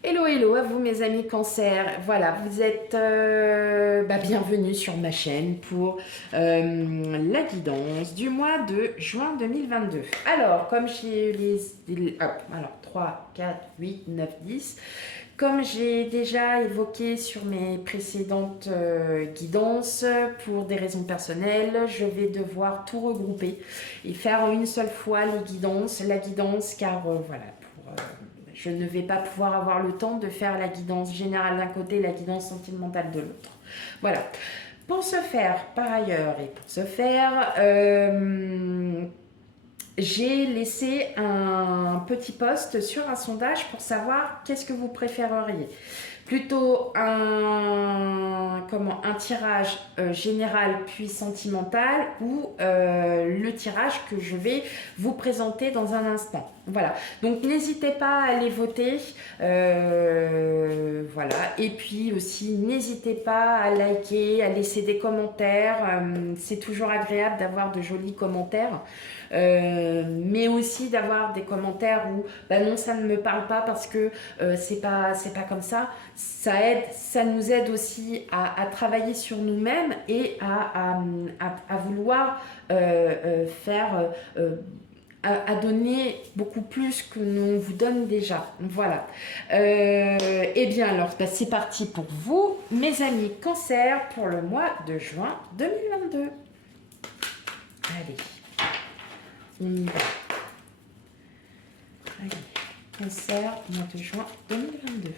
Hello, hello à vous mes amis cancer. Voilà, vous êtes bienvenue sur ma chaîne pour la guidance du mois de juin 2022. Alors, comme j'ai alors 3, 4, 8, 9, 10. Comme j'ai déjà évoqué sur mes précédentes guidances, pour des raisons personnelles, je vais devoir tout regrouper et faire une seule fois la guidance, car voilà, je ne vais pas pouvoir avoir le temps de faire la guidance générale d'un côté et la guidance sentimentale de l'autre. Voilà. Pour ce faire, par ailleurs, j'ai laissé un petit post sur un sondage pour savoir qu'est-ce que vous préféreriez. Plutôt un tirage général puis sentimental ou le tirage que je vais vous présenter dans un instant. Voilà. Donc n'hésitez pas à aller voter. Voilà. Et puis aussi n'hésitez pas à liker, à laisser des commentaires. C'est toujours agréable d'avoir de jolis commentaires. Mais aussi d'avoir des commentaires où bah non, ça ne me parle pas parce que c'est pas comme ça. Ça nous aide aussi à travailler sur nous-mêmes et à vouloir faire à donner beaucoup plus que l'on vous donne déjà. Voilà. Et bien alors, bah, c'est parti pour vous, mes amis cancer, pour le mois de juin 2022. Allez, on y va. Allez, cancer, mois de juin 2022.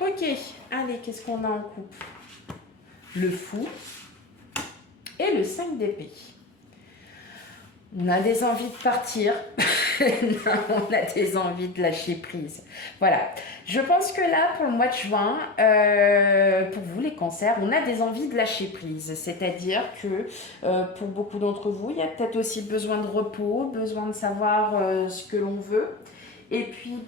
Ok, allez, qu'est-ce qu'on a en coupe? Le fou et le 5 d'épée. On a des envies de partir, on a des envies de lâcher prise. Voilà, je pense que là, pour le mois de juin, pour vous les cancers, on a des envies de lâcher prise. C'est-à-dire que pour beaucoup d'entre vous, il y a peut-être aussi besoin de repos, besoin de savoir ce que l'on veut. Et puis,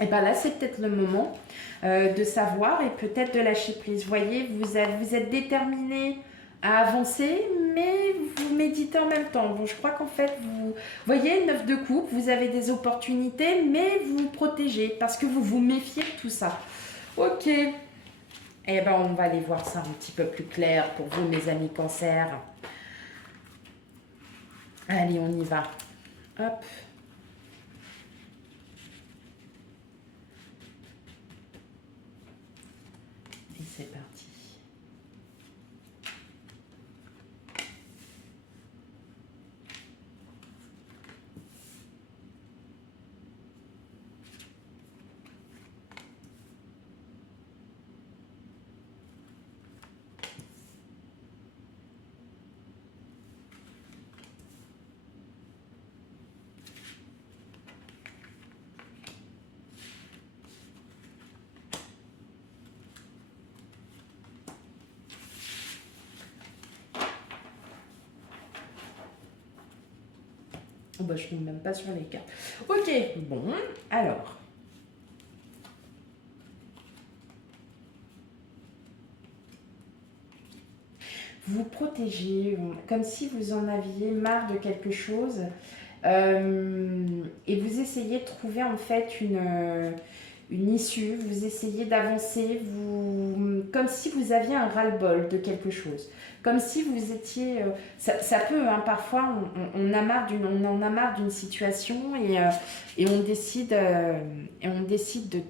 et ben là, c'est peut-être le moment de savoir et peut-être de lâcher prise. Vous voyez, vous êtes déterminé à avancer, mais vous méditez en même temps. Bon, je crois qu'en fait, vous voyez, 9 de coupe, vous avez des opportunités, mais vous vous protégez parce que vous vous méfiez de tout ça. Ok. Eh ben, on va aller voir ça un petit peu plus clair pour vous, mes amis cancer. Allez, on y va. Hop. Et c'est parti. Oh bah, je ne tombe même pas sur les cartes. Ok, bon, alors. Vous protégez, comme si vous en aviez marre de quelque chose, et vous essayez de trouver en fait une issue, vous essayez d'avancer, comme si vous aviez un ras-le-bol de quelque chose, comme si vous étiez, ça peut, hein, parfois on en a marre d'une situation et on décide,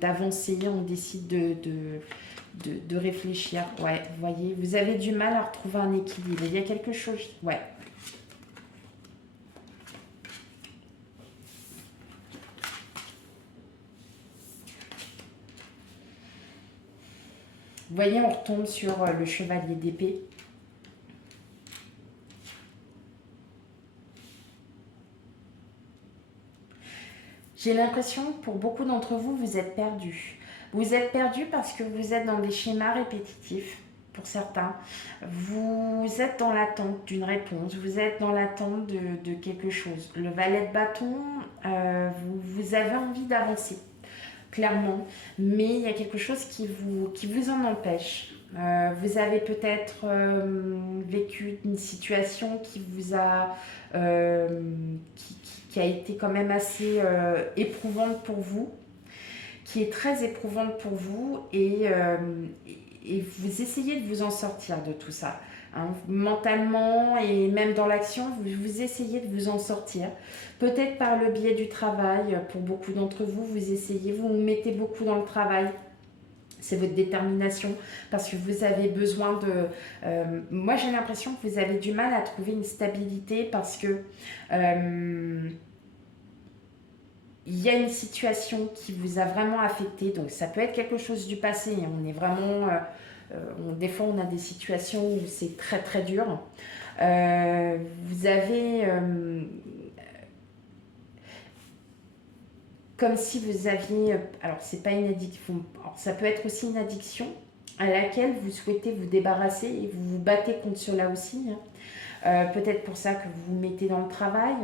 d'avancer, on décide de réfléchir. Ouais, vous voyez, vous avez du mal à retrouver un équilibre. Il y a quelque chose, ouais. Vous voyez, on retombe sur le chevalier d'épée. J'ai l'impression que pour beaucoup d'entre vous, vous êtes perdus. Vous êtes perdus parce que vous êtes dans des schémas répétitifs, pour certains. Vous êtes dans l'attente d'une réponse, vous êtes dans l'attente de quelque chose. Le valet de bâton, vous avez envie d'avancer, clairement, mais il y a quelque chose qui vous en empêche. Vous avez peut-être vécu une situation qui vous a qui a été quand même assez éprouvante pour vous, qui est très éprouvante pour vous, et vous essayez de vous en sortir de tout ça. Hein, mentalement et même dans l'action, vous essayez de vous en sortir. Peut-être par le biais du travail, pour beaucoup d'entre vous, vous mettez beaucoup dans le travail. C'est votre détermination parce que vous avez besoin de... moi, j'ai l'impression que vous avez du mal à trouver une stabilité parce que il y a une situation qui vous a vraiment affecté. Donc, ça peut être quelque chose du passé. On est vraiment... des fois, on a des situations où c'est très, très dur. Vous avez... comme si vous aviez, alors c'est pas une addiction, ça peut être aussi une addiction à laquelle vous souhaitez vous débarrasser et vous vous battez contre cela aussi. Peut-être pour ça que vous vous mettez dans le travail.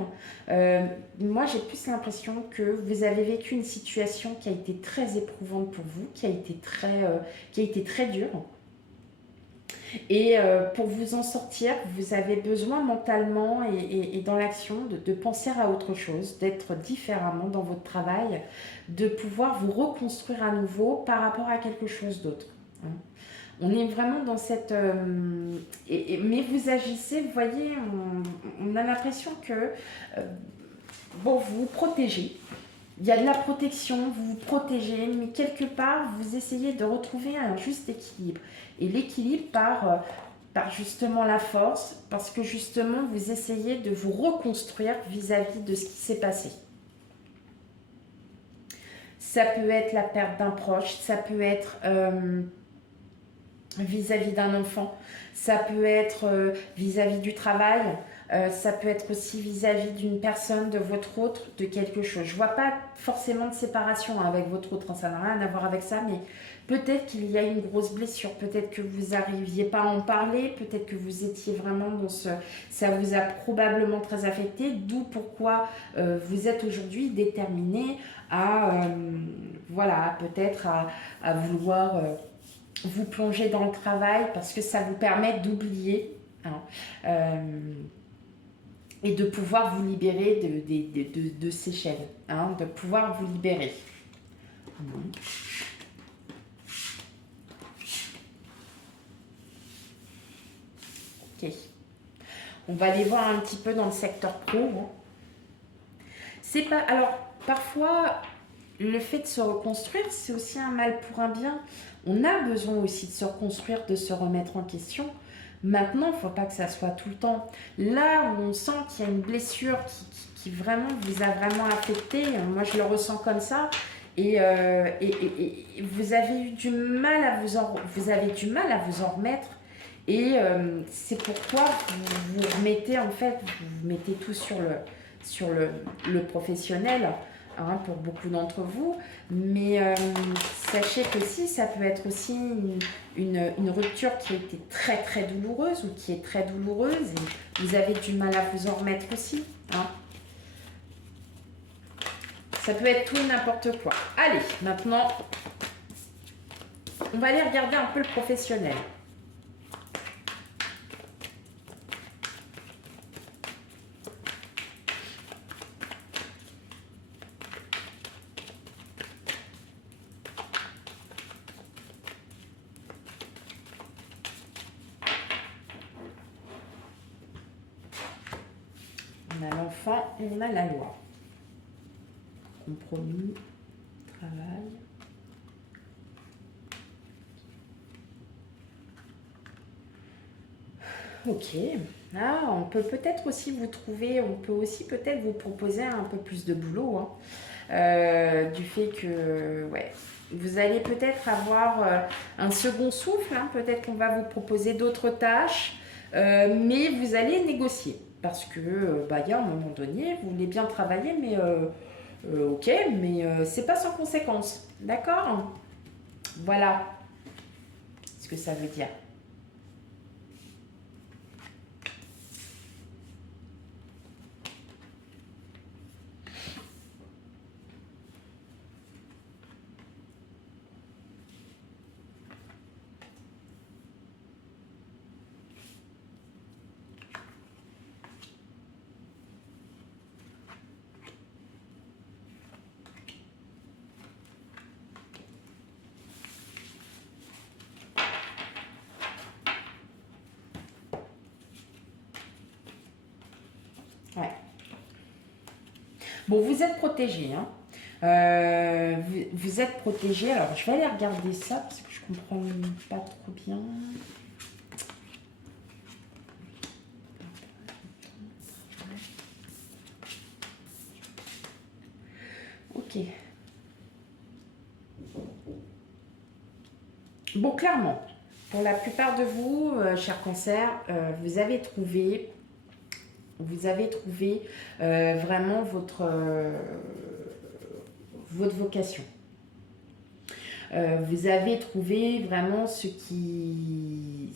Moi, j'ai plus l'impression que vous avez vécu une situation qui a été très éprouvante pour vous, qui a été très dure. Et pour vous en sortir, vous avez besoin mentalement et dans l'action de penser à autre chose, d'être différemment dans votre travail, de pouvoir vous reconstruire à nouveau par rapport à quelque chose d'autre. On est vraiment dans cette... mais vous agissez, vous voyez, on a l'impression que bon, vous vous protégez. Il y a de la protection, vous vous protégez, mais quelque part, vous essayez de retrouver un juste équilibre. Et l'équilibre par justement la force, parce que justement, vous essayez de vous reconstruire vis-à-vis de ce qui s'est passé. Ça peut être la perte d'un proche, ça peut être vis-à-vis d'un enfant, ça peut être vis-à-vis du travail, ça peut être aussi vis-à-vis d'une personne, de votre autre, de quelque chose. Je ne vois pas forcément de séparation avec votre autre, ça n'a rien à voir avec ça, mais peut-être qu'il y a une grosse blessure, peut-être que vous n'arriviez pas à en parler, peut-être que vous étiez vraiment dans ce... Ça vous a probablement très affecté, d'où pourquoi vous êtes aujourd'hui déterminé à, voilà, peut-être à vouloir... vous plonger dans le travail parce que ça vous permet d'oublier, hein, et de pouvoir vous libérer de ces chaînes, hein, de pouvoir vous libérer. Ok. On va aller voir un petit peu dans le secteur pro. Hein. C'est pas... Alors, parfois, le fait de se reconstruire, c'est aussi un mal pour un bien. On a besoin aussi de se reconstruire, de se remettre en question. Maintenant, il ne faut pas que ça soit tout le temps. Là où on sent qu'il y a une blessure qui vraiment vous a vraiment affecté, moi je le ressens comme ça, et vous avez eu du mal à vous en remettre, et c'est pourquoi vous remettez en fait, vous mettez tout sur le professionnel. Hein, pour beaucoup d'entre vous, mais sachez que si ça peut être aussi une rupture qui a été très très douloureuse ou qui est très douloureuse et vous avez du mal à vous en remettre aussi. Hein. Ça peut être tout et n'importe quoi. Allez, maintenant, on va aller regarder un peu le professionnel. On a l'enfant et on a la loi. Compromis, travail. Ok. Ah, on peut peut-être aussi vous trouver, on peut aussi peut-être vous proposer un peu plus de boulot, hein. Du fait que, ouais, vous allez peut-être avoir un second souffle, hein. Peut-être qu'on va vous proposer d'autres tâches, mais vous allez négocier. Parce que, bah, il y a un moment donné, vous voulez bien travailler, mais ok, mais c'est pas sans conséquence. D'accord? Voilà ce que ça veut dire. Ouais. Bon, vous êtes protégé, hein. Vous êtes protégé. Alors, je vais aller regarder ça parce que je comprends pas trop bien. Ok. Bon, clairement, pour la plupart de vous, chers cancers, vous avez trouvé vraiment votre vocation. Vous avez trouvé vraiment ce qui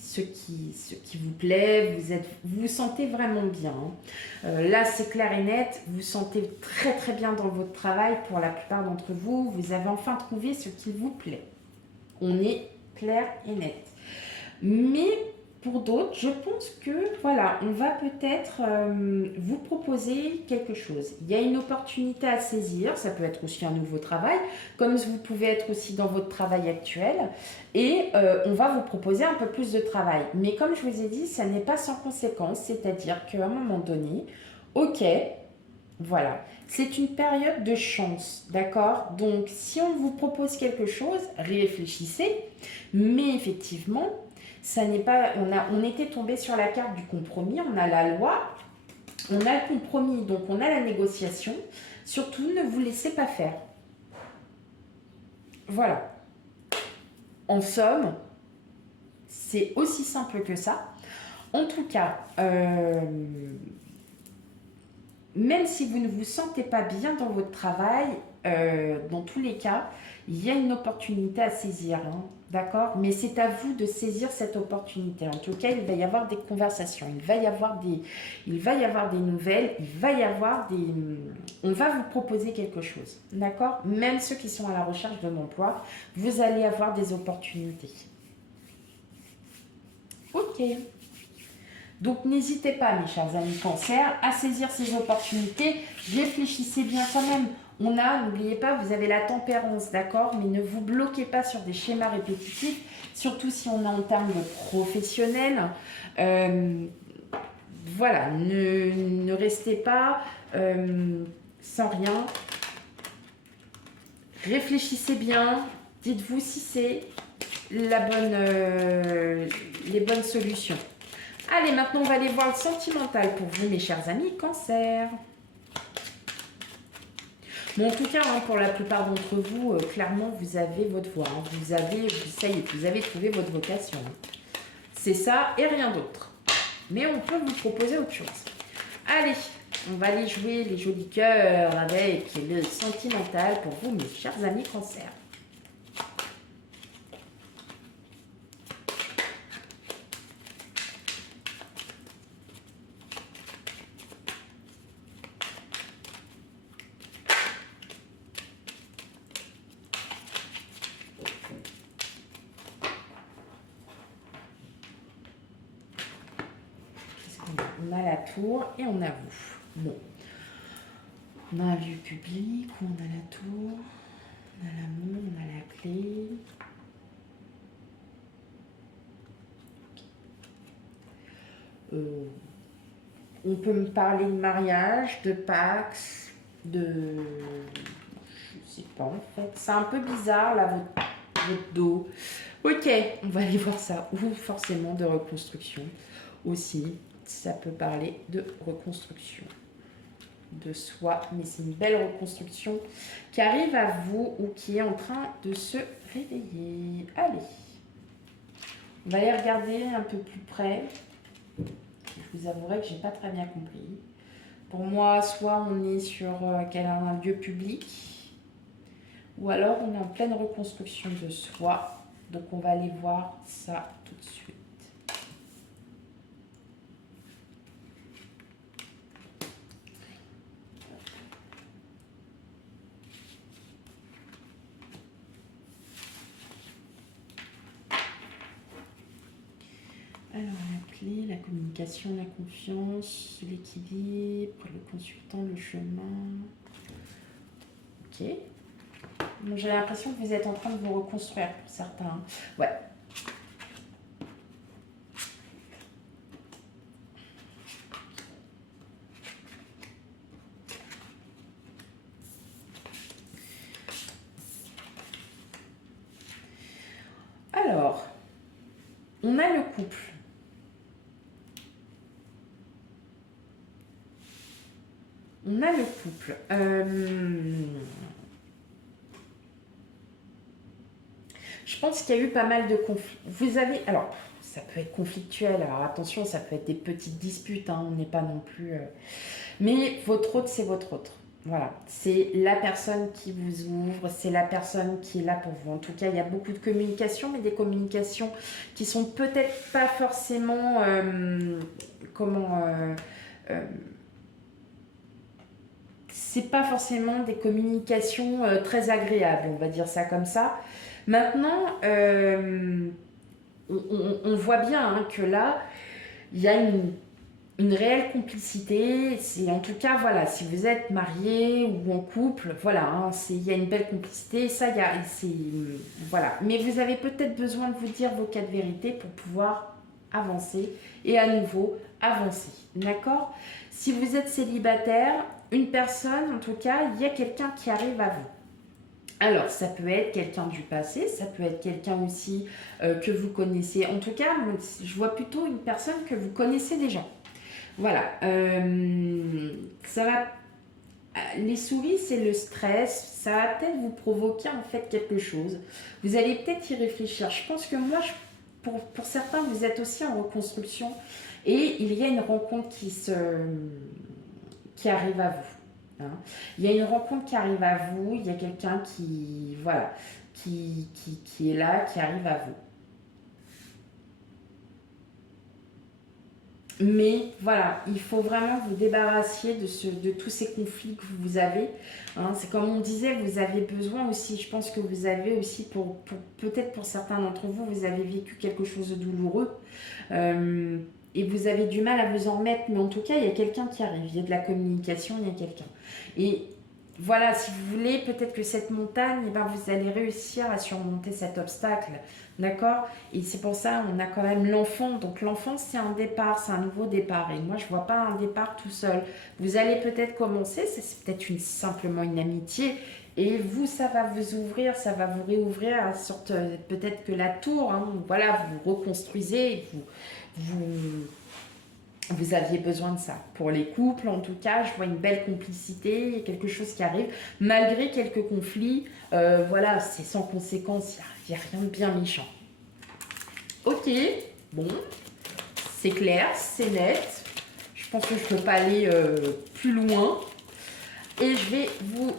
vous plaît, vous vous sentez vraiment bien. Là, c'est clair et net, vous vous sentez très très bien dans votre travail pour la plupart d'entre vous. Vous avez enfin trouvé ce qui vous plaît. On est clair et net. Mais pour d'autres, je pense que voilà, on va peut-être vous proposer quelque chose. Il y a une opportunité à saisir, ça peut être aussi un nouveau travail, comme vous pouvez être aussi dans votre travail actuel, et on va vous proposer un peu plus de travail. Mais comme je vous ai dit, ça n'est pas sans conséquence, c'est-à-dire qu'à un moment donné, ok, voilà, c'est une période de chance, d'accord? Donc, si on vous propose quelque chose, réfléchissez, mais effectivement, ça n'est pas, on était tombé sur la carte du compromis, on a la loi, on a le compromis, donc on a la négociation. Surtout, ne vous laissez pas faire. Voilà. En somme, c'est aussi simple que ça. En tout cas, même si vous ne vous sentez pas bien dans votre travail, dans tous les cas, il y a une opportunité à saisir, hein, d'accord? Mais c'est à vous de saisir cette opportunité. En tout cas, il va y avoir des conversations, il va y avoir des nouvelles, on va vous proposer quelque chose, d'accord? Même ceux qui sont à la recherche de l'emploi, vous allez avoir des opportunités. Ok. Donc n'hésitez pas, mes chers amis cancer, à saisir ces opportunités. Réfléchissez bien quand même. N'oubliez pas, vous avez la tempérance, d'accord? Mais ne vous bloquez pas sur des schémas répétitifs, surtout si on est en termes de professionnel. Voilà, ne restez pas sans rien. Réfléchissez bien. Dites-vous si c'est les bonnes solutions. Allez, maintenant, on va aller voir le sentimental pour vous, mes chers amis, cancer. Bon, en tout cas, hein, pour la plupart d'entre vous, clairement, vous avez votre voie. Hein. Ça y est, vous avez trouvé votre vocation. C'est ça et rien d'autre. Mais on peut vous proposer autre chose. Allez, on va aller jouer les jolis cœurs avec le sentimental pour vous, mes chers amis cancer. On a la tour et on a vous. Bon. On a un lieu public, on a la tour, on a l'amour, on a la clé. On peut me parler de mariage, de Pax, de... Je sais pas en fait. C'est un peu bizarre là, votre dos. Ok, on va aller voir ça. Ou forcément de reconstruction. aussi, ça peut parler de reconstruction de soi, mais c'est une belle reconstruction qui arrive à vous ou qui est en train de se réveiller. Allez, on va aller regarder un peu plus près. Je vous avouerai que j'ai pas très bien compris. Pour moi, soit on est sur un lieu public, ou alors on est en pleine reconstruction de soi. Donc on va aller voir ça tout de suite. Alors, la clé, la communication, la confiance, l'équilibre, le consultant, le chemin. Ok. Bon, j'ai l'impression que vous êtes en train de vous reconstruire pour certains. Ouais. Alors, on a le couple. On a le couple. Je pense qu'il y a eu pas mal de conflits. Vous avez... Alors, ça peut être conflictuel. Alors, attention, ça peut être des petites disputes. Hein, on n'est pas non plus... Mais votre autre, c'est votre autre. Voilà. C'est la personne qui vous ouvre. C'est la personne qui est là pour vous. En tout cas, il y a beaucoup de communication, mais des communications qui sont peut-être pas forcément... c'est pas forcément des communications très agréables, on va dire ça comme ça. Maintenant, on voit bien hein, que là, il y a une réelle complicité. C'est en tout cas, voilà, si vous êtes marié ou en couple, voilà, hein, il y a une belle complicité. Ça, voilà. Mais vous avez peut-être besoin de vous dire vos quatre vérités pour pouvoir avancer et à nouveau avancer. D'accord? Si vous êtes célibataire, une personne, en tout cas, il y a quelqu'un qui arrive à vous. Alors, ça peut être quelqu'un du passé, ça peut être quelqu'un aussi que vous connaissez. En tout cas, je vois plutôt une personne que vous connaissez déjà. Voilà. Ça va. Les souris, c'est le stress. Ça va peut-être vous provoquer en fait quelque chose. Vous allez peut-être y réfléchir. Je pense que moi, pour certains, vous êtes aussi en reconstruction et il y a une rencontre qui arrive à vous. Hein. Il y a une rencontre qui arrive à vous, il y a quelqu'un qui, voilà, qui est là, qui arrive à vous. Mais voilà, il faut vraiment vous débarrasser de tous ces conflits que vous avez. Hein. C'est comme on disait, vous avez besoin aussi, je pense que vous avez aussi, peut-être pour certains d'entre vous, vous avez vécu quelque chose de douloureux. Et vous avez du mal à vous en remettre, mais en tout cas, il y a quelqu'un qui arrive, il y a de la communication, il y a quelqu'un. Et voilà, si vous voulez, peut-être que cette montagne, eh ben, vous allez réussir à surmonter cet obstacle, d'accord? Et c'est pour ça, on a quand même l'enfant. Donc l'enfant, c'est un départ, c'est un nouveau départ. Et moi, je ne vois pas un départ tout seul. Vous allez peut-être commencer, c'est peut-être simplement une amitié. Et vous, ça va vous ouvrir, ça va vous réouvrir à sorte, peut-être que la tour, hein, voilà, vous reconstruisez, vous aviez besoin de ça. Pour les couples, en tout cas, je vois une belle complicité, il y a quelque chose qui arrive, malgré quelques conflits. Voilà, c'est sans conséquence, il n'y a rien de bien méchant. Ok, bon, c'est clair, c'est net. Je pense que je ne peux pas aller plus loin. Et je vais vous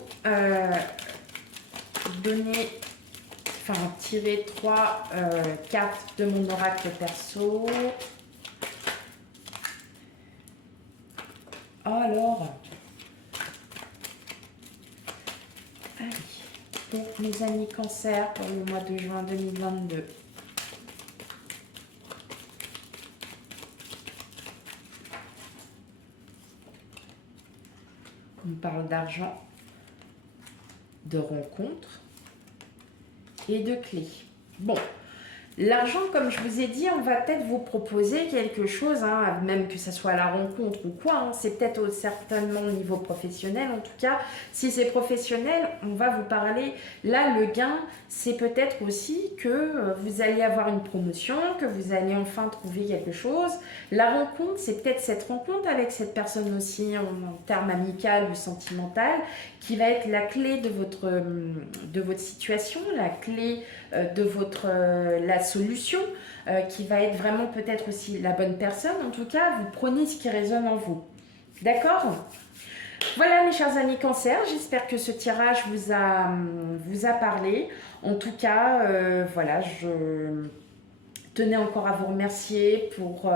tirer 3 cartes de mon oracle perso. Alors, allez, pour mes amis cancer pour le mois de juin 2022. On parle d'argent, de rencontres et de clés. Bon, L'argent, comme je vous ai dit, on va peut-être vous proposer quelque chose, hein, même que ce soit à la rencontre ou quoi, hein, c'est peut-être certainement au niveau professionnel. En tout cas, si c'est professionnel, on va vous parler. Là, le gain, c'est peut-être aussi que vous allez avoir une promotion, que vous allez enfin trouver quelque chose. La rencontre, c'est peut-être cette rencontre avec cette personne aussi en termes amical ou sentimental qui va être la clé de votre situation, la clé de la solution, qui va être vraiment peut-être aussi la bonne personne. En tout cas, vous prenez ce qui résonne en vous. D'accord? Voilà mes chers amis cancer, j'espère que ce tirage vous a parlé. En tout cas, voilà, je tenais encore à vous remercier pour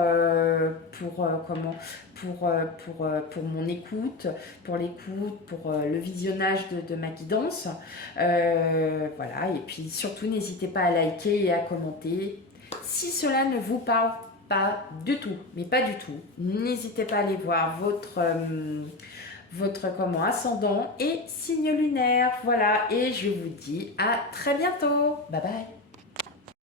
mon écoute, pour l'écoute, pour le visionnage de ma guidance. Voilà, et puis surtout n'hésitez pas à liker et à commenter. Si cela ne vous parle pas du tout, mais pas du tout, n'hésitez pas à aller voir votre ascendant et signe lunaire. Voilà, et je vous dis à très bientôt. Bye bye.